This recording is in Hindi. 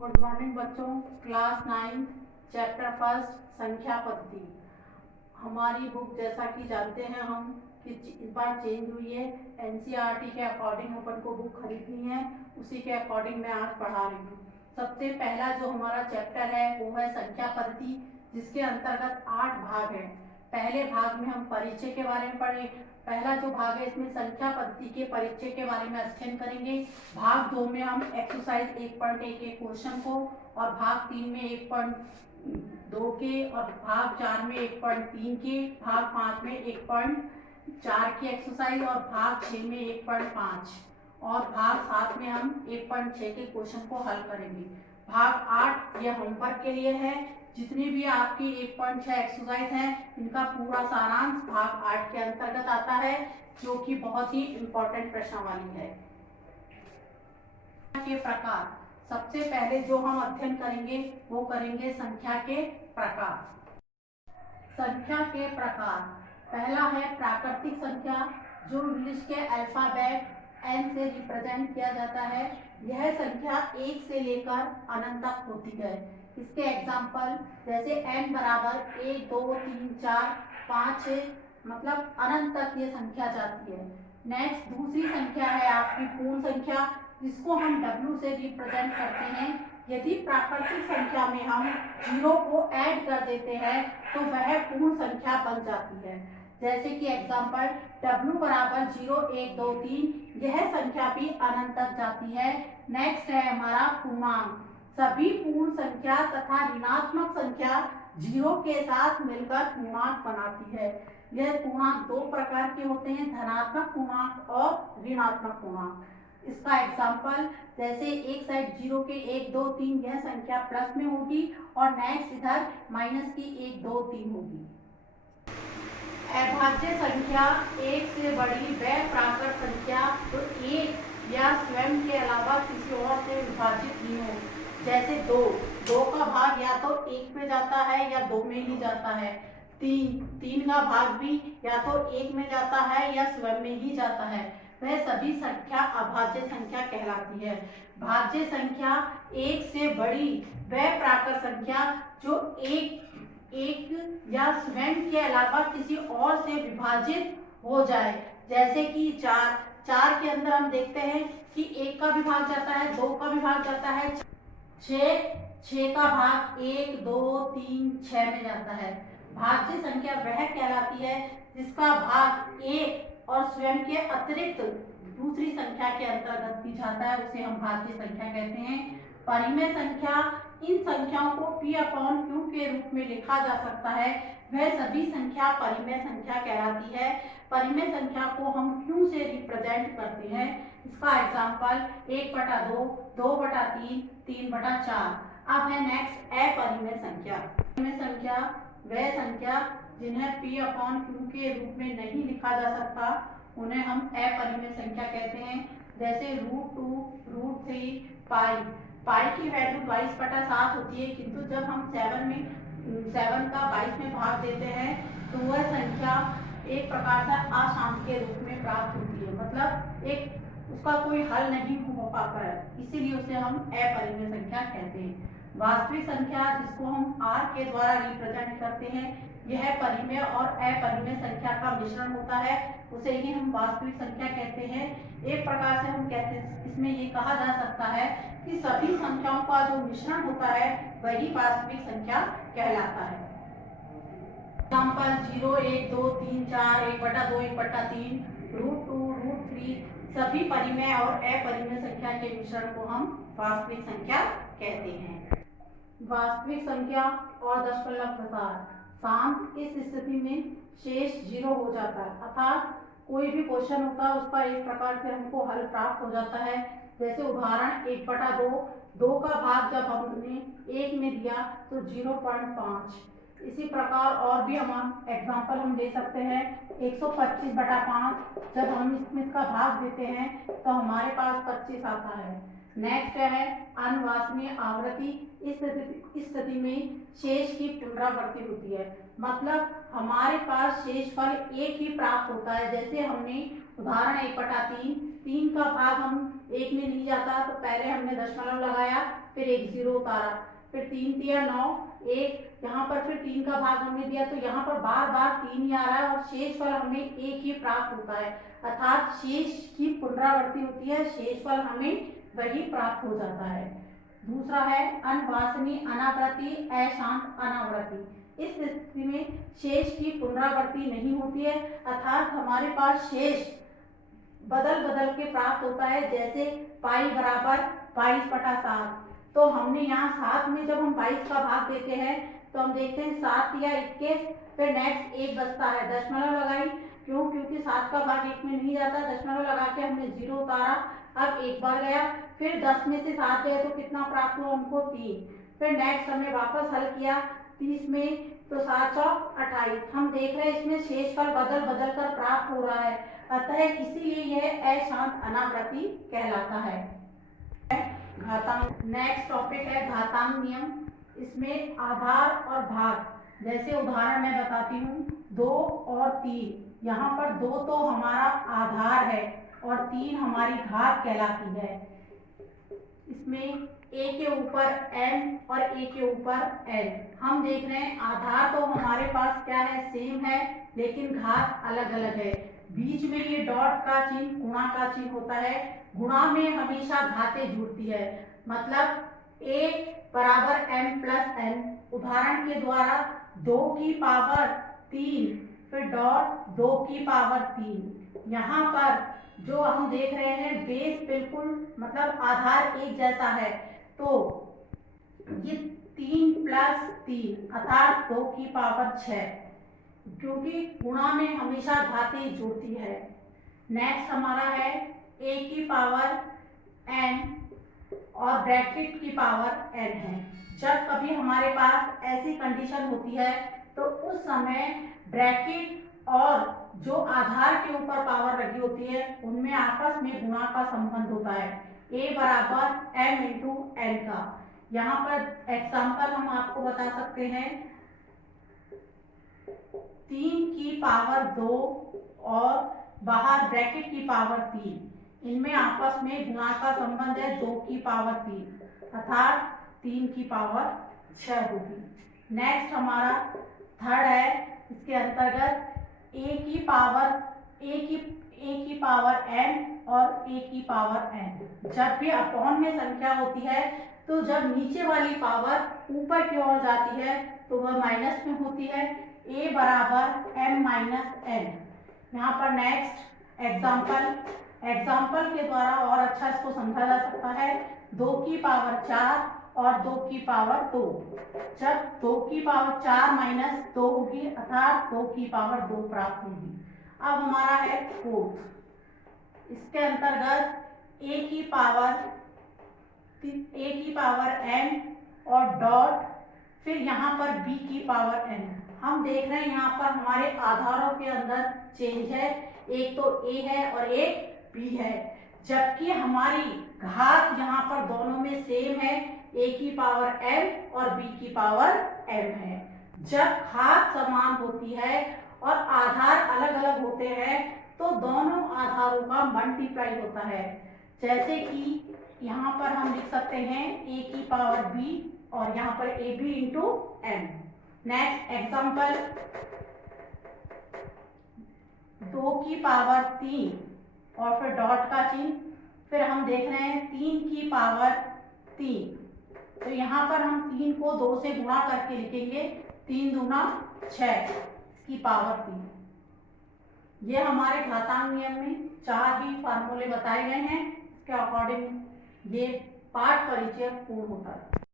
गुड मॉर्निंग बच्चों। क्लास 9 चैप्टर फर्स्ट संख्या पद्धति। हमारी बुक जैसा कि जानते हैं हम कि इस बार चेंज हुई है। एनसीईआरटी के अकॉर्डिंग अपन को बुक खरीदनी है, उसी के अकॉर्डिंग मैं आज पढ़ा रही हूँ। सबसे पहला जो हमारा चैप्टर है वो है संख्या पद्धति, जिसके अंतर्गत 8 भाग हैं। पहले भाग में हम परिचय के बारे में पढ़े। पहला जो भाग है इसमें संख्या पद्धति के परिचय के बारे में अध्ययन करेंगे। भाग 2 में हम एक्सरसाइज 1.1 के क्वेश्चन को, और भाग 3 में 1.2 के, और भाग 4 में 1.3 के, भाग 5 में 1.4 की एक्सरसाइज, और भाग 6 में 1.5, और भाग 7 में हम 1.6 के क्वेश्चन को हल करेंगे। भाग 8 ये होमवर्क के लिए है। जितनी भी आपकी 1.6 एक्सरसाइज है इनका पूरा सारांश भाग 8 के अंतर्गत आता है, जो कि बहुत ही इंपॉर्टेंट प्रश्नावली है। के प्रकार, सबसे पहले जो हम अध्ययन करेंगे वो करेंगे संख्या के प्रकार। संख्या के प्रकार, पहला है प्राकृतिक संख्या, जो इंग्लिश के अल्फाबेट n से रिप्रेजेंट किया जाता है। यह संख्या 1 से लेकर अनंत तक होती है। इसके एग्जाम्पल जैसे n बराबर 1 2 3 4 5 6, मतलब अनंत तक ये संख्या जाती है। नेक्स्ट दूसरी संख्या है आपकी पूर्ण संख्या, जिसको हम W से रिप्रेजेंट करते हैं। यदि प्राकृतिक संख्या में हम 0 को ऐड कर देते हैं तो वह पूर्ण संख्या बन जाती है। जैसे कि एग्जाम्पल W बराबर 0 1 2 3, यह संख्या भी अनंत तक जाती है। नेक्स्ट है हमारा पूर्णांक। सभी पूर्ण संख्या तथा ऋणात्मक संख्या 0 के साथ मिलकर पूर्णांक बनाती है। यह पूर्णांक दो प्रकार के होते हैं, धनात्मक पूर्णांक और ऋणात्मक पूर्णांक। इसका एग्जाम्पल जैसे एक साइड 0 के 1 2 3, यह संख्या प्लस में होगी, और नेक्स्ट इधर माइनस की 1 2 3 होगी। अभाज्य संख्या एक से बड़ी वह प्राकृत संख्या जो एक या स्वयं के अलावा किसी और से विभाजित नहीं हो। जैसे 2 का भाग या तो 1 में जाता है या 2 में ही जाता है। 3 का भाग भी या तो 1 में जाता है या स्वयं में ही जाता है। वह सभी संख्या अभाज्य संख्या कहलाती है। भाज्य संख्या एक से बड़ी वह प्राकृत संख्या जो एक या स्वयं के अलावा किसी और से विभाजित हो जाए। जैसे कि 4 के अंदर हम देखते हैं कि 1 का भी भाग जाता है, 2 का भी भाग जाता है, 6 का भाग 1 2 3 6 में जाता है। भाज्य संख्या वह कहलाती है जिसका भाग 1 और स्वयं के अतिरिक्त दूसरी संख्या के अंतर्गत भी जाता है, उसे हम भाज्य संख्या कहते हैं। परिमेय संख्या, इन संख्याओं को P/Q के रूप में लिखा जा सकता है। वह सभी संख्या परिमेय संख्या कहलाती है। परिमेय संख्या को हम Q से रिप्रेजेंट करते हैं। इसका एग्जाम्पल 1/2, 2/3, 3/4। अब है नेक्स्ट अपरिमेय संख्या। परिमेय संख्या वह संख्या जिन्हें P/Q के रूप में नहीं लिखा जा सकता, उन्हें हम अपरिमेय संख्या कहते हैं। जैसे √2, √3, पाई की वैल्यू 22/7 होती है, किंतु जब हम 7 का 22 में भाग देते हैं तो वह संख्या एक प्रकार से अशांत के रूप में प्राप्त होती है, मतलब एक उसका कोई हल नहीं हो पाता है, इसीलिए उसे हम अपरिमेय संख्या कहते हैं। वास्तविक संख्या, जिसको हम r के द्वारा रिप्रेजेंट करते हैं, यह परिमेय और अपरिमेय संख्या का मिश्रण होता है, उसे ही हम वास्तविक संख्या कहते हैं। एक प्रकार से हम कहते हैं, इसमें ये कहा जा सकता है कि सभी संख्याओं का जो मिश्रण होता है वही वास्तविक संख्या कहलाता है। एग्जाम्पल 0 1 2 3 4, 1/2 1/3, √2, √3, सभी परिमेय और अपरिमेय संख्या के मिश्रण को हम वास्तविक संख्या कहते हैं। वास्तविक संख्या और दशमलव प्रसार। शांत इस स्थिति में शेष 0 हो जाता है, अर्थात कोई भी क्वेश्चन होता है उस पर एक प्रकार से हमको हल प्राप्त हो जाता है। जैसे उदाहरण 1/2, 2 का भाग जब हमने 1 में दिया तो 0.5। इसी प्रकार और भी हम एग्जाम्पल हम ले सकते हैं। 125/5, जब हम इसका भाग देते हैं तो हमारे पास 25 आता है। नेक्स्ट है अनवांछनीय आवृत्ति। इस स्थिति में शेष की पुनरावृत्ति होती है, मतलब हमारे पास शेषफल एक ही प्राप्त होता है। जैसे हमने उदाहरण 1/3, 3 का भाग हम 1 में नहीं जाता तो पहले हमने दशमलव लगाया, फिर एक 0 उतारा, फिर 3 तिया 9, 1 यहाँ पर फिर 3 का भाग हमने दिया तो यहाँ पर बार बार 3 ही आ रहा है और शेषफल हमें 1 ही प्राप्त होता है, अर्थात शेष की पुनरावृत्ति होती है, शेषफल हमें वही प्राप्त हो जाता है। दूसरा है अनवासनीय अनावृत्ति, अशांत अनावृत्ति। इस स्थिति में शेष की पुनरावृत्ति नहीं होती है, अर्थात हमारे पास शेष बदल बदल के प्राप्त होता है। जैसे पाई बराबर 22/7, तो हमने यहाँ 7 में जब हम 22 का भाग देते हैं तो हम देखते हैं 7 या 21, फिर नेक्स्ट 1 बचता है, दशमलव लगाई, क्यों, क्योंकि 7 का भाग 1 में नहीं जाता, दशमलव लगा के हमने 0 उतारा, अब एक बार गया, फिर 10 में से 7 गए तो कितना प्राप्त हुआ हमको 3, फिर नेक्स्ट हमने वापस हल किया 30 में तो 7 चौक 28। हम देख रहे हैं इसमें शेषफल बदल बदल कर प्राप्त हो रहा है, अतः इसीलिए यह अशांत अनावृत्ति कहलाता है। घातांक, नेक्स्ट टॉपिक है घातांक नियम। इसमें आधार और भाग, जैसे उदाहरण मैं बताती हूँ 2 और 3, यहाँ पर 2 तो हमारा आधार है और 3 हमारी घात कहलाती है। इसमें a के ऊपर m और a के ऊपर l, हम देख रहे हैं आधार तो हमारे पास क्या है, सेम है, लेकिन घात अलग अलग है। बीच में ये डॉट का चिन्ह गुणा का चिन्ह होता है, गुणा में हमेशा घातें जुड़ती है, मतलब a बराबर m प्लस n, उदाहरण के द्वारा 2 की पावर 3, फिर डॉट 2 की पावर 3। यहाँ पर जो हम देख रहे हैं बेस बिल्कुल मतलब आधार एक जैसा है, तो ये 3 प्लस 3 अर्थात 2 की पावर 6, क्योंकि गुणा में हमेशा घातें जुड़ती है। नेक्स्ट हमारा है a की पावर n और ब्रैकेट की पावर n है। जब कभी हमारे पास ऐसी कंडीशन होती है तो उस समय ब्रैकेट और जो आधार के ऊपर पावर लगी होती है उनमें आपस में गुणा का संबंध होता है, a बराबर m इंटू n का। यहाँ पर एग्जाम्पल हम आपको बता सकते हैं, 3 की पावर 2 और बाहर ब्रैकेट की पावर 3, इनमें आपस में गुणा का संबंध है 2 की पावर 3, अर्थात 3 की पावर 6 होगी। नेक्स्ट हमारा थर्ड है, इसके अंतर्गत a की पावर m और a की पावर n। जब भी अपॉन में संख्या होती है तो जब नीचे वाली पावर ऊपर की ओर जाती है तो वह माइनस में होती है, a बराबर m माइनस n। यहाँ पर नेक्स्ट एग्जाम्पल के द्वारा और अच्छा इसको समझा जा सकता है। 2 की पावर 4 और 2 की पावर 2, जब 2 की पावर 4 माइनस 2 होगी अर्थात 2 की पावर 2 प्राप्त होगी। अब हमारा है फोर्थ, इसके अंतर्गत a की पावर n और डॉट, फिर यहाँ पर b की पावर n। हम देख रहे हैं यहाँ पर हमारे आधारों के अंदर चेंज है, एक तो a है और एक b है, जबकि हमारी घात यहाँ पर दोनों में सेम है, a की पावर m और b की पावर m है। जब घात समान होती है और आधार अलग अलग होते हैं तो दोनों आधारों का मल्टीप्लाई होता है, जैसे कि यहाँ पर हम लिख सकते हैं a की पावर b और यहाँ पर ab into m। Next example, 2 की पावर 3 और फिर डॉट का चिन्ह, फिर हम देख रहे हैं 3 की पावर 3, तो यहाँ पर हम 3 को 2 से गुणा करके लिखेंगे, 3 दूना 6 की पावर 3। ये हमारे घातांक नियम में 4 ही फार्मूले बताए गए हैं, इसके अकॉर्डिंग ये पाठ परिचय पूर्ण होता है।